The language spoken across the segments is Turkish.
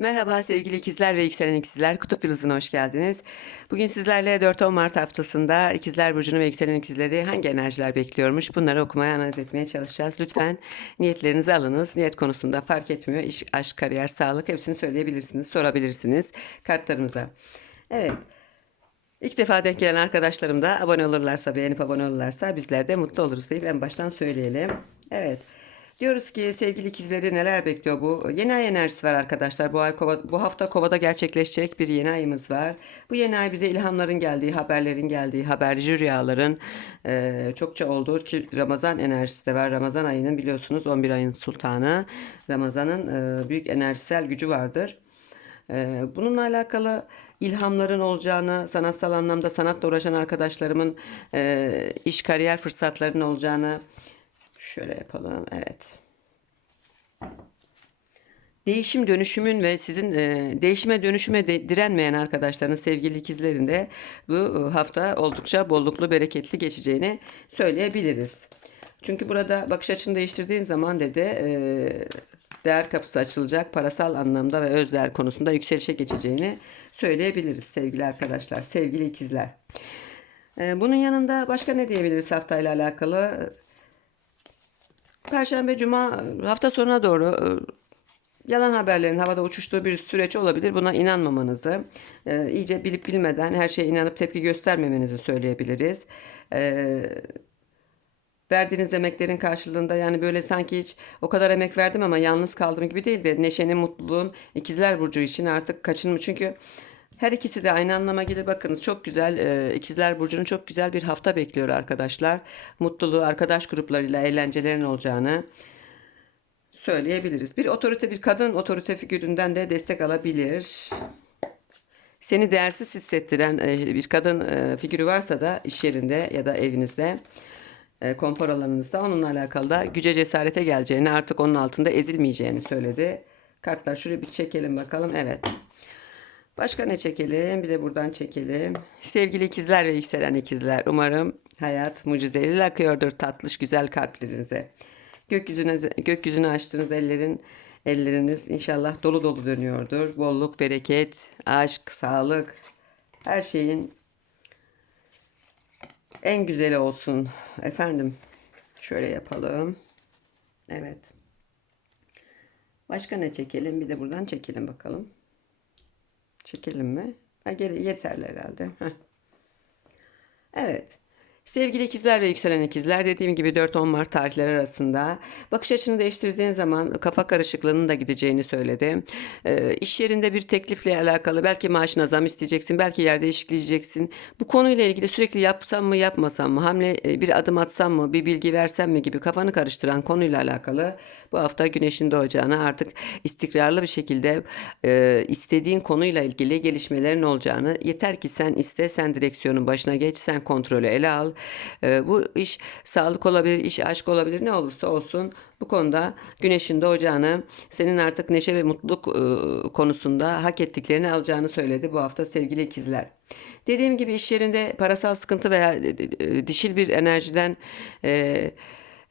Merhaba sevgili ikizler ve yükselen ikizler. Kutup Yıldızı'na hoş geldiniz. Bugün sizlerle 4-10 Mart haftasında ikizler burcunu ve yükselen ikizleri hangi enerjiler bekliyormuş bunları okumaya analiz etmeye çalışacağız. Lütfen niyetlerinizi alınız. Niyet konusunda fark etmiyor. İş, aşk, kariyer, sağlık hepsini söyleyebilirsiniz, sorabilirsiniz kartlarımıza. Evet. İlk defa denk gelen arkadaşlarım da abone olurlarsa, beğenip abone olurlarsa bizler de mutlu oluruz deyip en baştan söyleyelim. Evet. Diyoruz ki sevgili ikizleri neler bekliyor bu? Yeni ay enerjisi var arkadaşlar. Bu ay kova, bu hafta Kova'da gerçekleşecek bir yeni ayımız var. Bu yeni ay bize ilhamların geldiği, haberlerin geldiği, haberci rüyaların e, çokça olduğu ki Ramazan enerjisi de var. Ramazan ayının biliyorsunuz 11 ayın sultanı. Ramazan'ın e, büyük enerjisel gücü vardır. Ee, Bununla alakalı ilhamların olacağını, sanatsal anlamda sanatla uğraşan arkadaşlarımın e, iş kariyer fırsatlarının olacağını şöyle yapalım. Evet. Değişim dönüşümün ve sizin e, değişime dönüşüme de, direnmeyen arkadaşların sevgili ikizlerin de bu e, hafta oldukça bolluklu bereketli geçeceğini söyleyebiliriz. Çünkü burada bakış açını değiştirdiğin zaman dedi e, değer kapısı açılacak parasal anlamda ve öz değer konusunda yükselişe geçeceğini söyleyebiliriz sevgili arkadaşlar, sevgili ikizler. E, bunun yanında başka ne diyebiliriz haftayla alakalı? Perşembe, Cuma hafta sonuna doğru e, yalan haberlerin havada uçuştuğu bir süreç olabilir. Buna inanmamanızı, e, iyice bilip bilmeden her şeye inanıp tepki göstermemenizi söyleyebiliriz. E, verdiğiniz emeklerin karşılığında yani böyle sanki hiç o kadar emek verdim ama yalnız kaldım gibi değil de neşenin, mutluluğun ikizler burcu için artık kaçınmış. Çünkü her ikisi de aynı anlama gelir. Bakınız çok güzel e, ikizler burcunun çok güzel bir hafta bekliyor arkadaşlar. Mutluluğu, arkadaş gruplarıyla eğlencelerin olacağını söyleyebiliriz. Bir otorite, bir kadın otorite figüründen de destek alabilir. Seni değersiz hissettiren e, bir kadın e, figürü varsa da iş yerinde ya da evinizde e, konfor alanınızda onunla alakalı da güce cesarete geleceğini artık onun altında ezilmeyeceğini söyledi. Kartlar şuraya bir çekelim bakalım. Evet. Başka ne çekelim? Bir de buradan çekelim. Sevgili ikizler ve yükselen ikizler. Umarım hayat mucizeleriyle akıyordur tatlış güzel kalplerinize. Gökyüzüne, gökyüzünü açtığınız ellerin elleriniz inşallah dolu dolu dönüyordur. Bolluk, bereket, aşk, sağlık her şeyin en güzeli olsun. Efendim şöyle yapalım. Evet. Başka ne çekelim? Bir de buradan çekelim bakalım. Çekelim mi? Ha, yeterli herhalde. Heh. Evet. Sevgili ikizler ve yükselen ikizler dediğim gibi 4-10 Mart tarihleri arasında bakış açını değiştirdiğin zaman kafa karışıklığının da gideceğini söyledi. Ee, iş yerinde bir teklifle alakalı belki maaşına zam isteyeceksin, belki yer değiştireceksin. Bu konuyla ilgili sürekli yapsam mı yapmasam mı, hamle e, bir adım atsam mı, bir bilgi versem mi gibi kafanı karıştıran konuyla alakalı bu hafta güneşin doğacağını artık istikrarlı bir şekilde e, istediğin konuyla ilgili gelişmelerin olacağını yeter ki sen iste, sen direksiyonun başına geç, sen kontrolü ele al. E, bu iş sağlık olabilir, iş aşk olabilir ne olursa olsun bu konuda güneşin doğacağını, senin artık neşe ve mutluluk e, konusunda hak ettiklerini alacağını söyledi bu hafta sevgili ikizler. Dediğim gibi iş yerinde parasal sıkıntı veya e, e, dişil bir enerjiden e,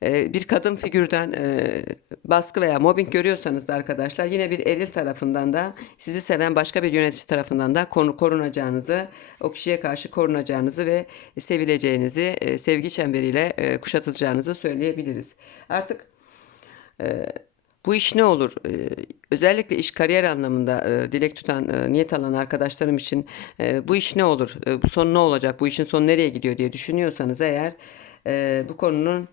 e, bir kadın figürden e, baskı veya mobbing görüyorsanız da arkadaşlar yine bir eril tarafından da sizi seven başka bir yönetici tarafından da konu korunacağınızı, o kişiye karşı korunacağınızı ve sevileceğinizi, e, sevgi çemberiyle e, kuşatılacağınızı söyleyebiliriz. Artık bu iş ne olur? Ee, özellikle iş kariyer anlamında dilek tutan, niyet alan arkadaşlarım için bu iş ne olur? Bu son ne olacak? Bu işin sonu nereye gidiyor diye düşünüyorsanız eğer bu konunun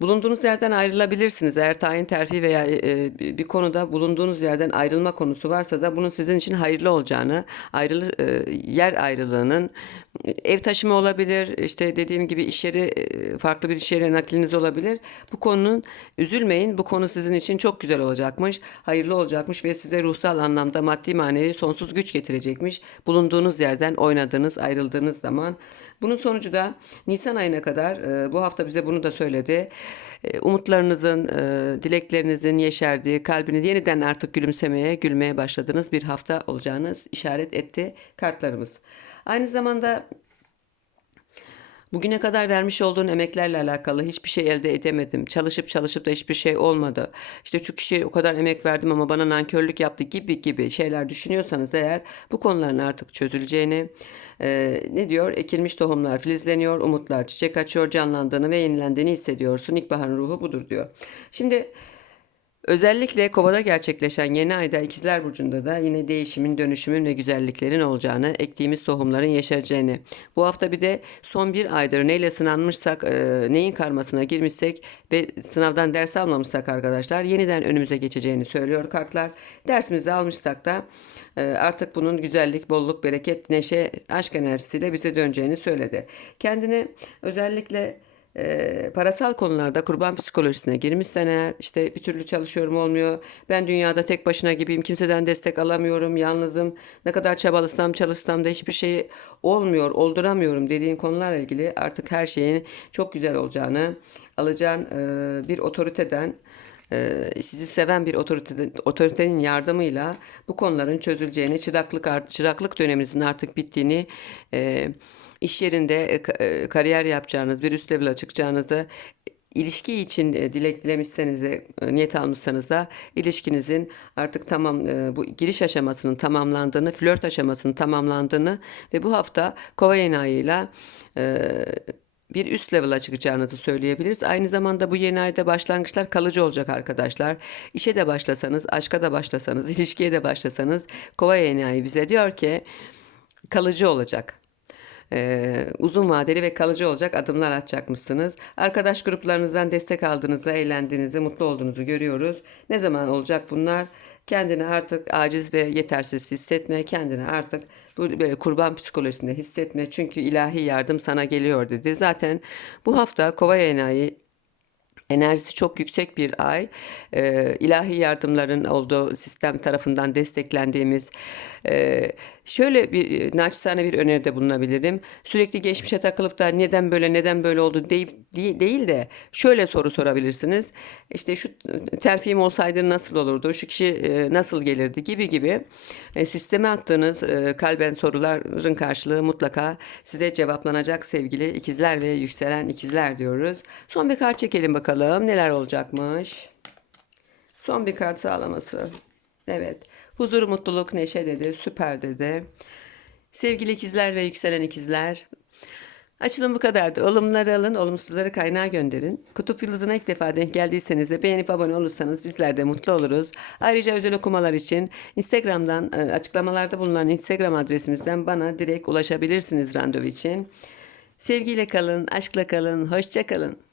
Bulunduğunuz yerden ayrılabilirsiniz. Eğer tayin terfi veya e, bir konuda bulunduğunuz yerden ayrılma konusu varsa da bunun sizin için hayırlı olacağını, ayrılı e, yer ayrılığının e, ev taşıma olabilir, işte dediğim gibi iş yeri e, farklı bir iş yerine nakliniz olabilir. Bu konunun üzülmeyin. Bu konu sizin için çok güzel olacakmış, hayırlı olacakmış ve size ruhsal anlamda maddi manevi sonsuz güç getirecekmiş. Bulunduğunuz yerden oynadığınız, ayrıldığınız zaman. Bunun sonucu da Nisan ayına kadar e, bu hafta bize bunu da söyledi. E, umutlarınızın, e, dileklerinizin yeşerdiği, kalbiniz yeniden artık gülümsemeye, gülmeye başladığınız bir hafta olacağını işaret etti kartlarımız. Aynı zamanda Bugüne kadar vermiş olduğun emeklerle alakalı hiçbir şey elde edemedim. Çalışıp çalışıp da hiçbir şey olmadı. İşte şu kişiye o kadar emek verdim ama bana nankörlük yaptı gibi gibi şeyler düşünüyorsanız eğer bu konuların artık çözüleceğini, e, ne diyor? Ekilmiş tohumlar filizleniyor, umutlar çiçek açıyor, canlandığını ve yenilendiğini hissediyorsun. İlkbaharın ruhu budur diyor. Şimdi Özellikle Kova'da gerçekleşen yeni ayda İkizler Burcu'nda da yine değişimin, dönüşümün ve güzelliklerin olacağını, ektiğimiz tohumların yeşereceğini. Bu hafta bir de son bir aydır neyle sınanmışsak, e, neyin karmasına girmişsek ve sınavdan ders almamışsak arkadaşlar yeniden önümüze geçeceğini söylüyor kartlar. Dersimizi almışsak da e, artık bunun güzellik, bolluk, bereket, neşe, aşk enerjisiyle bize döneceğini söyledi. Kendine özellikle e, parasal konularda kurban psikolojisine girmişsen eğer işte bir türlü çalışıyorum olmuyor. Ben dünyada tek başına gibiyim. Kimseden destek alamıyorum. Yalnızım. Ne kadar çabalasam çalışsam da hiçbir şey olmuyor, olduramıyorum dediğin konularla ilgili artık her şeyin çok güzel olacağını alacağın e, bir otoriteden sizi seven bir otorite, otoritenin yardımıyla bu konuların çözüleceğini, çıraklık çıraklık döneminizin artık bittiğini, e, iş yerinde e, e, kariyer yapacağınız, bir üst level'a çıkacağınızı, ilişki için e, dilek dilemişseniz de, e, niyet almışsanız da ilişkinizin artık tamam e, bu giriş aşamasının tamamlandığını, flört aşamasının tamamlandığını ve bu hafta Kova yeni ayıyla e, bir üst level'a çıkacağınızı söyleyebiliriz. Aynı zamanda bu yeni ayda başlangıçlar kalıcı olacak arkadaşlar. İşe de başlasanız, aşka da başlasanız, ilişkiye de başlasanız Kova yeni ayı bize diyor ki kalıcı olacak. Ee, uzun vadeli ve kalıcı olacak adımlar atacakmışsınız. Arkadaş gruplarınızdan destek aldığınızda, eğlendiğinizde, mutlu olduğunuzu görüyoruz. Ne zaman olacak bunlar? Kendini artık aciz ve yetersiz hissetme. Kendini artık böyle kurban psikolojisinde hissetme. Çünkü ilahi yardım sana geliyor dedi. Zaten bu hafta Kova enayi Enerjisi çok yüksek bir ay. Ee, ilahi yardımların olduğu sistem tarafından desteklendiğimiz e, şöyle bir e, naçizane bir öneride bulunabilirim. Sürekli geçmişe takılıp da neden böyle neden böyle oldu deyip değil, de şöyle soru sorabilirsiniz. İşte şu terfim olsaydı nasıl olurdu? Şu kişi e, nasıl gelirdi gibi gibi e, sisteme attığınız e, kalben soruların karşılığı mutlaka size cevaplanacak sevgili ikizler ve yükselen ikizler diyoruz. Son bir kart çekelim bakalım neler olacakmış. Son bir kart sağlaması. Evet. Huzur, mutluluk, neşe dedi. Süper dedi. Sevgili ikizler ve yükselen ikizler. Açılım bu kadardı. Olumluları alın, olumsuzları kaynağa gönderin. Kutup yıldızına ilk defa denk geldiyseniz de beğenip abone olursanız bizler de mutlu oluruz. Ayrıca özel okumalar için Instagram'dan e, açıklamalarda bulunan Instagram adresimizden bana direkt ulaşabilirsiniz randevu için. Sevgiyle kalın, aşkla kalın, hoşça kalın.